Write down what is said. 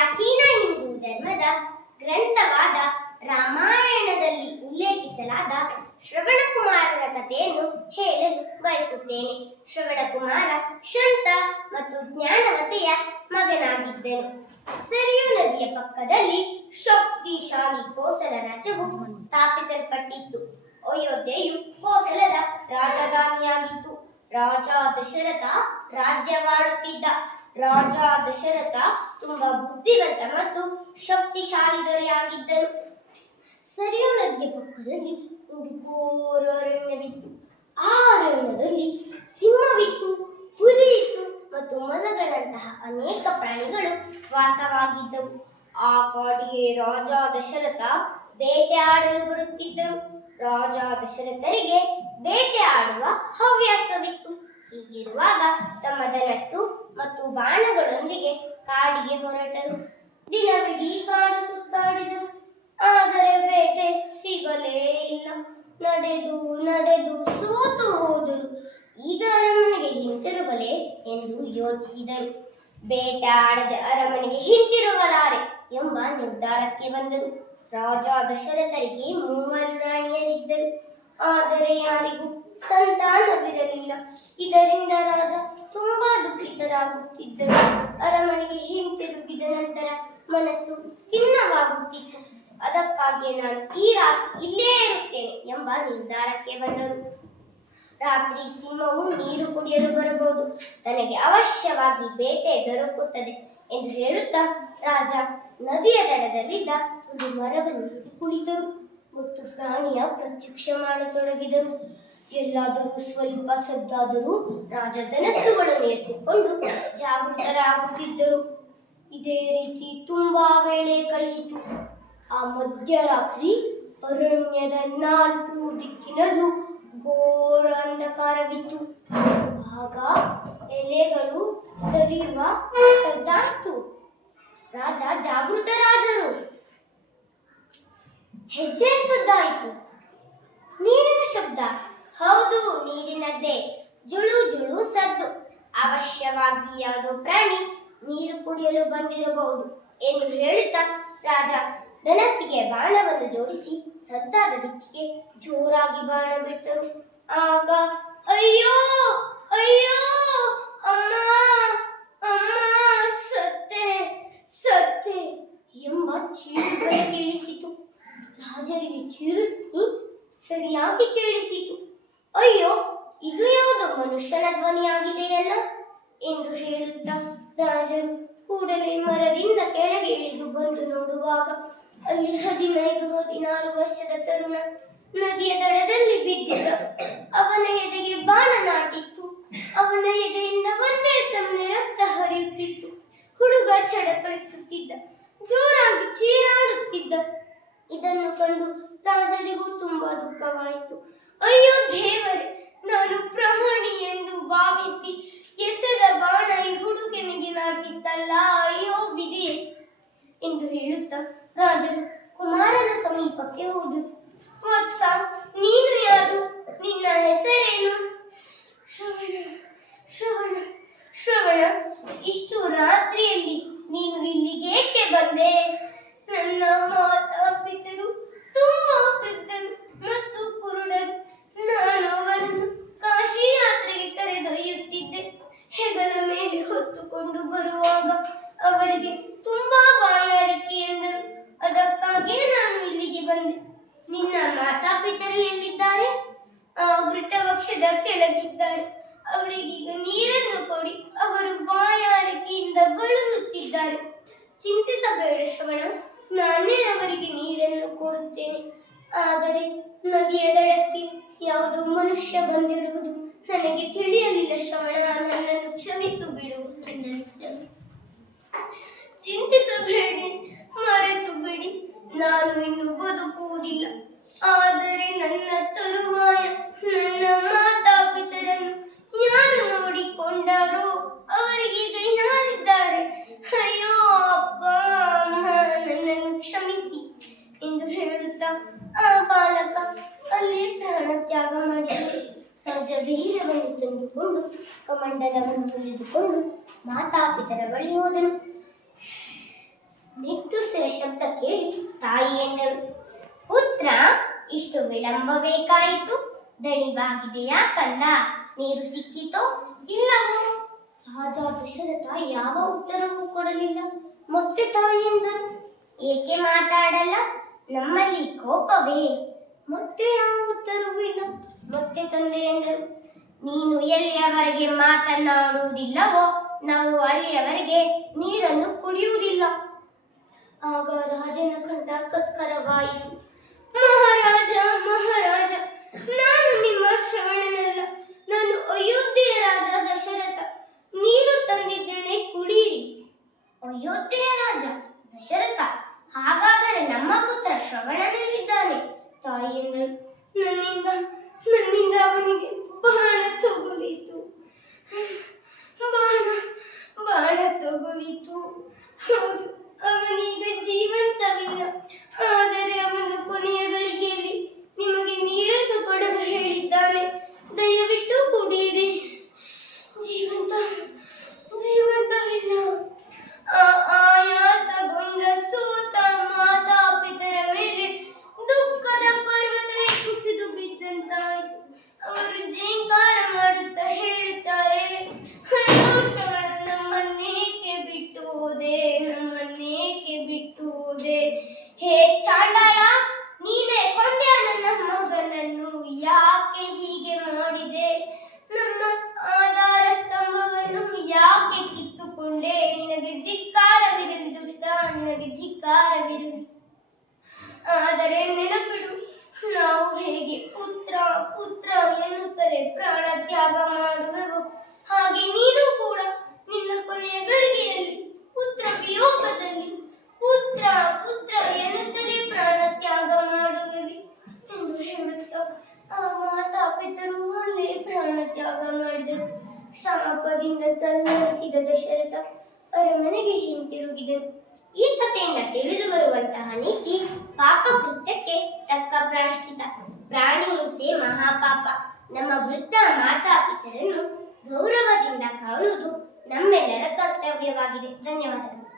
ಪ್ರಾಚೀನ ಹಿಂದೂ ಧರ್ಮದ ಗ್ರಂಥವಾದ ರಾಮಾಯಣದಲ್ಲಿ ಉಲ್ಲೇಖಿಸಲಾದ ಶ್ರವಣಕುಮಾರನ ಕಥೆಯನ್ನು ಹೇಳಲು ಬಯಸುತ್ತೇನೆ. ಶ್ರವಣಕುಮಾರ ಶಾಂತ ಮತ್ತು ಜ್ಞಾನವತೆಯ ಮಗನಾಗಿದ್ದನು. ಸರಿಯು ನದಿಯ ಪಕ್ಕದಲ್ಲಿ ಶಕ್ತಿಶಾಲಿ ಕೋಸಲ ರಾಜ್ಯವು ಸ್ಥಾಪಿಸಲ್ಪಟ್ಟಿತ್ತು. ಅಯೋಧ್ಯೆಯು ಕೋಸಲದ ರಾಜಧಾನಿಯಾಗಿತ್ತು. ರಾಜ ದಶರಥ ರಾಜ್ಯವಾಡುತ್ತಿದ್ದ. ರಾಜ ದಶರಥ ತುಂಬಾ ಬುದ್ಧಿವಂತ ಮತ್ತು ಶಕ್ತಿಶಾಲಿ ದೊರೆಯಾಗಿದ್ದನು. ಸರಿಯು ನದಿಯ ಪಕ್ಕದಲ್ಲಿ ಒಂದು ಘೋರ ಅರಣ್ಯವಿತ್ತು. ಆ ಅರಣ್ಯದಲ್ಲಿ ಸಿಂಹವಿತ್ತು, ಹುಲಿ ಇತ್ತು ಮತ್ತು ಮೊಲಗಳಂತಹ ಅನೇಕ ಪ್ರಾಣಿಗಳು ವಾಸವಾಗಿದ್ದವು. ಆ ಕಾಡಿಗೆ ರಾಜ ದಶರಥ ಬೇಟೆ ಆಡಲು ಬರುತ್ತಿದ್ದರು. ರಾಜ ದಶರಥರಿಗೆ ಬೇಟೆ ಆಡುವ ಹವ್ಯಾಸವಿತ್ತು. ಹೀಗಿರುವಾಗ ತಮ್ಮ ಧನಸ್ಸು ಮತ್ತು ಬಾಣಗಳೊಂದಿಗೆ ಕಾಡಿಗೆ ಹೊರಟರು. ದಿನವಿಡೀ ಕಾಡು ಸುತ್ತಾಡಿದರು, ಆದರೆ ಬೇಟೆ ಸಿಗಲೇ ಇಲ್ಲ. ನಡೆದು ನಡೆದು ಸೋತು ಹೋದರು. ಈಗ ಅರಮನೆಗೆ ಹಿಂತಿರುಗಲೇ ಎಂದು ಯೋಚಿಸಿದರು. ಬೇಟೆ ಆಡದೆ ಅರಮನೆಗೆ ಹಿಂತಿರುಗಲಾರೆ ಎಂಬ ನಿರ್ಧಾರಕ್ಕೆ ಬಂದರು. ರಾಜ ದಶರಥರಿಗೆ 3 ರಾಣಿಯರಿದ್ದರು, ಆದರೆ ಯಾರಿಗೂ ಸಂತಾನವಿರಲಿಲ್ಲ. ಇದರಿಂದ ರಾಜ ತುಂಬಾ ದುಃಖಿತರಾಗುತ್ತಿದ್ದರು. ಅರಮನೆಗೆ ಹಿಂತಿರುಗಿದ ನಂತರ ಮನಸ್ಸು ಖಿನ್ನವಾಗುತ್ತಿತ್ತು. ಅದಕ್ಕಾಗಿಯೇ ನಾನು ಈ ರಾತ್ರಿ ಇಲ್ಲೇ ಇರುತ್ತೇನೆ ಎಂಬ ನಿರ್ಧಾರಕ್ಕೆ ಬಂದರು. ರಾತ್ರಿ ಸಿಂಹವು ನೀರು ಕುಡಿಯಲು ಬರಬಹುದು, ತನಗೆ ಅವಶ್ಯವಾಗಿ ಬೇಟೆ ದೊರಕುತ್ತದೆ ಎಂದು ಹೇಳುತ್ತಾ ರಾಜ ನದಿಯ ದಡದಲ್ಲಿದ್ದ ಒಂದು ಮರವನ್ನು ಕುಳಿತರು ಮತ್ತು ಪ್ರಾಣಿಯ ಪ್ರತ್ಯಕ್ಷ ಮಾಡತೊಡಗಿದರು. ಎಲ್ಲಾದರೂ ಸ್ವಲ್ಪ ಸದ್ದಾದರೂ ರಾಜ ಧನಸ್ಸುಗಳನ್ನು ಎತ್ತಿಕೊಂಡು ಜಾಗೃತರಾಗುತ್ತಿದ್ದರು. ಇದೇ ರೀತಿ ತುಂಬಾ ವೇಳೆ ಕಳೆಯಿತು. ಆ ಮಧ್ಯರಾತ್ರಿ ಅರಣ್ಯದ 4 ದಿಕ್ಕಿನಲ್ಲೂ ಘೋರ ಅಂಧಕಾರವಿತ್ತು. ಆಗ ಎಲೆಗಳು ಸರಿಯುವ ಸದ್ದಾಯಿತು. ರಾಜ ಜಾಗೃತರಾದರು. ಹೆಜ್ಜೆ ಸದ್ದಾಯಿತು. ನೀರಿನ ಶಬ್ದ. ಹೌದು, ನೀರಿನದ್ದೇ. ಜುಳು ಜುಳು ಸದ್ದು. ಅವಶ್ಯವಾಗಿ ಯಾವುದೋ ಪ್ರಾಣಿ ನೀರು ಕುಡಿಯಲು ಬಂದಿರಬಹುದು ಎಂದು ಹೇಳುತ್ತಾ ರಾಜ ಧನಸ್ಸಿಗೆ ಬಾಣವನ್ನು ಜೋಡಿಸಿ ಸದ್ದಾದ ದಿಕ್ಕಿಗೆ ಜೋರಾಗಿ ಬಾಣ ಬಿಟ್ಟರು. ಆಗ ಅಯ್ಯೋ ಅಯ್ಯೋ ಅಮ್ಮ ಅಮ್ಮ ಸತ್ತೆ ಸತ್ತೆ ಎಂಬ ಚೀರುಧ್ವನಿ ಕೇಳಿಸಿತು. ರಾಜರಿಗೆ ಚೀರುಧ್ವನಿ ಸರಿಯಾಗಿ ಕೇಳಿಸಿತು. ಅಯ್ಯೋ, ಇದು ಯಾವುದೋ ಮನುಷ್ಯನ ಧ್ವನಿಯಾಗಿದೆಯಲ್ಲ ಎಂದು ಹೇಳುತ್ತಾ ರಾಜರು ಕೂಡಲೇ ಮರದಿಂದ ಕೆಳಗೆ ಇಳಿದು ಬಂದು ನೋಡುವಾಗ ಅಲ್ಲಿ 15-16 ವರ್ಷದ ತರುಣ ನದಿಯ ದಡದಲ್ಲಿ ಬಿದ್ದಿದ್ದ. ಅವನ ಎದೆಗೆ ಬಾಣ ನಾಟಿತ್ತು. ಅವನ ಎದೆಯಿಂದ ಒಂದೇ ಸಮನೆ ರಕ್ತ ಹರಿಯುತ್ತಿತ್ತು. ಹುಡುಗ ಚಡಪಡಿಸುತ್ತಿದ್ದ, ಜೋರಾಗಿ ಚೀರಾಡುತ್ತಿದ್ದ. ಇದನ್ನು ಕಂಡು ರಾಜರಿಗೂ ತುಂಬಾ ದುಃಖವಾಯಿತು. ಅಯ್ಯೋ ದೇವರೇ, ನಾನು ಪ್ರಾಣಿ ಎಂದು ಭಾವಿಸಿ ಎಸೆದ ಬಾಣ ಈ ಹುಡುಗನಿಗೆ ನಾಟಿತ್ತಲ್ಲ, ಅಯ್ಯೋ ವಿಧಿಯೇ ಎಂದು ಹೇಳುತ್ತಾ ರಾಜರು ಕುಮಾರನ ಸಮೀಪಕ್ಕೆ ಹೋದರು. ವತ್ಸ, ನೀನು ಯಾರು? ನಿನ್ನ ಹೆಸರೇನು? ಶ್ರವಣ ಶ್ರವಣ ಶ್ರವಣ, ಇಷ್ಟು ರಾತ್ರಿಯಲ್ಲಿ ನೀನು ಇಲ್ಲಿಗೇಕೆ ಬಂದೆ? ನನ್ನ ಮಾತಾಪಿತರು ತುಂಬಾ ವೃದ್ಧರು ಮತ್ತು ಕುರುಡರು. ನಾನು ಅವರನ್ನು ಕಾಶಿ ಯಾತ್ರೆಗೆ ಕರೆದೊಯ್ಯುತ್ತಿದ್ದೆ. ಹೆಗಲ ಮೇಲೆ ಹೊತ್ತುಕೊಂಡು ಬರುವಾಗ ಅವರಿಗೆ ತುಂಬಾ ಬಾಯಾರಿಕೆ ಎಂದರು. ಅದಕ್ಕಾಗಿ ನಾನು ಇಲ್ಲಿಗೆ ಬಂದೆ. ನಿನ್ನ ಮಾತಾಪಿತರು ಎಲ್ಲಿದ್ದಾರೆ? ಆ ವೃಕ್ಷದ ಕೆಳಗಿದ್ದಾರೆ. ಅವರಿಗೀಗ ನೀರನ್ನು ಕೊಡಿ, ಅವರು ಬಾಯಾರಿಕೆಯಿಂದ ಬಳಲುತ್ತಿದ್ದಾರೆ. ಚಿಂತಿಸಬೇಡ ಶ್ರವಣ, ನಾನೇ ಅವರಿಗೆ ನೀರನ್ನು ಕೊಡುತ್ತೇನೆ. ಆದರೆ ನದಿಯ ದಡಕ್ಕೆ ಯಾವುದೋ ಮನುಷ್ಯ ಬಂದಿರುವುದು ನನಗೆ ತಿಳಿಯಲಿಲ್ಲ ಶ್ರವಣ, ನನ್ನನ್ನು ಕ್ಷಮಿಸು ಬಿಡು. ಚಿಂತಿಸಬೇಡಿ, ಮರೆತು ಬಿಡಿ, ನಾನು ಇನ್ನು ಬದುಕುವುದಿಲ್ಲ. ಆದರೆ ನನ್ನ ತರುವಾಯ ನನ್ನ ಮಾತಾಪಿತರನ್ನು ಯಾರು ನೋಡಿಕೊಂಡಾರೋ ಅವರಿಗೀಗ ಯಾರಿದ್ದಾರೆ? ಅಯ್ಯೋ ಅಪ್ಪ ಅಮ್ಮ, ನನ್ನನ್ನು ಕ್ಷಮಿಸಿ ಎಂದು ಹೇಳುತ್ತಾ ಆ ಬಾಲಕ ಅಲ್ಲಿ ಪ್ರಾಣ ತ್ಯಾಗ ಮಾಡಿದರು. ರಾಜ ಧೈರ್ಯವನ್ನು ತಂದುಕೊಂಡು ಕಮಂಡಲವನ್ನು ಹಿಡಿದುಕೊಂಡು ಮಾತಾಪಿತರ ಬಳಿ ಹೋದನು. ನಿಟ್ಟುಸಿರ ಶಬ್ದ ಕೇಳಿ ತಾಯಿ ಎಂದಳು. ಪುತ್ರ, ಇಷ್ಟು ವಿಳಂಬ ಬೇಕಾಯಿತು? ದಣಿವಾಗಿದೆಯಾ ಕಂದ? ನೀರು ಸಿಕ್ಕಿತೋ ಇಲ್ಲವೋ? ರಾಜ ದಶರಥ ಯಾವ ಉತ್ತರವೂ ಕೊಡಲಿಲ್ಲ. ಮತ್ತೆ ತಾಯಿ ಎಂದರು, ಏಕೆ ಮಾತಾಡಲ್ಲ? ನಮ್ಮಲ್ಲಿ ಕೋಪವೇ? ಮತ್ತೆ ಯಾವ ಉತ್ತರವೂ ಇಲ್ಲ. ಮತ್ತೆ ತಂದೆ ಎಂದರು, ನೀನು ಎಲ್ಲಿಯವರೆಗೆ ಮಾತನಾಡುವುದಿಲ್ಲವೋ ನಾವು ಅಲ್ಲಿಯವರೆಗೆ ನೀರನ್ನು ಕುಡಿಯುವುದಿಲ್ಲ. ಆಗ ರಾಜನ ಕಂಠ ಕತ್ಕರವಾಯಿತು. ಮಹಾರಾಜ, ಮಹಾರಾಜ, ನಾನು ನಿಮ್ಮ ಶ್ರವಣನಲ್ಲ, ನಾನು ಅಯೋಧ್ಯೆಯ ರಾಜ ದಶರಥ. ನೀರು ತಂದಿದ್ದೇನೆ, ಕುಡಿಯಿರಿ. ಅಯೋಧ್ಯೆಯ ರಾಜ ದಶರಥ? ಹಾಗಾದರೆ ನಮ್ಮ ಪುತ್ರ ಶ್ರವಣನಲ್ಲಿದ್ದಾನೆ. ತಾಯಿ ಎಂದಳು, ನನ್ನಿಂದ ಅವನಿಗೆ ಬಾಣ ತಗುಲಿತು. ಬಾಣ ತಗುಲಿತು. ಹೌದು, ಅವನೀಗ ಜೀವಂತವಿಲ್ಲ. ಆದರೆ ಅವನು ಕೊನೆಯ ಗಳಿಗೆಯಲ್ಲಿ ನಿಮಗೆ ನೀರನ್ನು ಕೊಡಲು ಹೇಳಿದ್ದಾನೆ. ದಯವಿಟ್ಟು ಕುಡಿಯಿರಿ. ಜೀವಂತವಿಲ್ಲ. ಆಯಾಸಗೊಂಡ ಸೋತ ಮಾತಾಪಿತರ ಮೇಲೆ ದುಃಖದ ಪರ್ವತವೇ ಕುಸಿದು ಬಿದ್ದಂತಾಯಿತು. ಅವರು ಜೇಂಕಾರ ಮಾಡುತ್ತಾ ಹೇಳುತ್ತಾರೆ, ಅಯ್ಯೋ ಶ್ರವಣ, ನಮ್ಮನ್ನೇಕೆ ಬಿಟ್ಟು ಹೋದೆ? ಹೇ ಚಾಂಡಾಳ, ನೀನೇ ಕೊಂದೆ ನನ್ನ ಮಗನನ್ನು. ಯಾಕೆ ಹೀಗೆ ಮಾಡಿದೆ? ನಮ್ಮ ಆಧಾರ ಸ್ತಂಭವನ್ನು ಯಾಕೆ ಕಿತ್ತುಕೊಂಡೆ? ನಿನಗೆ ಧಿಕ್ಕಾರವಿರಲಿ ದುಷ್ಟ, ನಿನಗೆ ಧಿಕ್ಕಾರವಿರಲಿ. ಆದರೆ ನೆನಪಿಡು, ನಾವು ಹೇಗೆ ಪುತ್ರ ಎನ್ನುತ್ತಲೇ ಪ್ರಾಣ ತ್ಯಾಗ ಮಾಡುವೆವು, ಹಾಗೆ ನೀನು ಕೂಡ ನಿನ್ನ ಕೊನೆಯ ಗಳಿಗೆಯಲ್ಲಿ ಪುತ್ರ ವಿಯೋಗದಲ್ಲಿ ಪುತ್ರ ಎನ್ನುತ್ತಲೇ ಪ್ರಾಣ ತ್ಯಾಗ ಮಾಡುವೆವಿ ಎಂದು ಹೇಳುತ್ತಾ ಆ ಮಾತಾಪಿತರು ಅಲ್ಲೇ ಪ್ರಾಣ ತ್ಯಾಗ ಮಾಡಿದರು. ಶಾಪದಿಂದ ತಲ್ಲಣಿಸಿದ ದಶರಥ ಅರಮನೆಗೆ ಹಿಂತಿರುಗಿದನು. ಈ ಕಥೆಯಿಂದ ತಿಳಿದು ಬರುವಂತಹ ನೀತಿ, ಪಾಪ ಕೃತ್ಯಕ್ಕೆ ತಕ್ಕ ಪ್ರಾಯಶ್ಚಿತ್ತ. ಪ್ರಾಣಿ ಹಿಂಸೆ ಮಹಾಪಾಪ. ನಮ್ಮ ವೃದ್ಧ ಮಾತಾಪಿತರನ್ನು ಗೌರವದಿಂದ ಕಾಣುವುದು ನಮ್ಮೆಲ್ಲರ ಕರ್ತವ್ಯವಾಗಿದೆ. ಧನ್ಯವಾದಗಳು.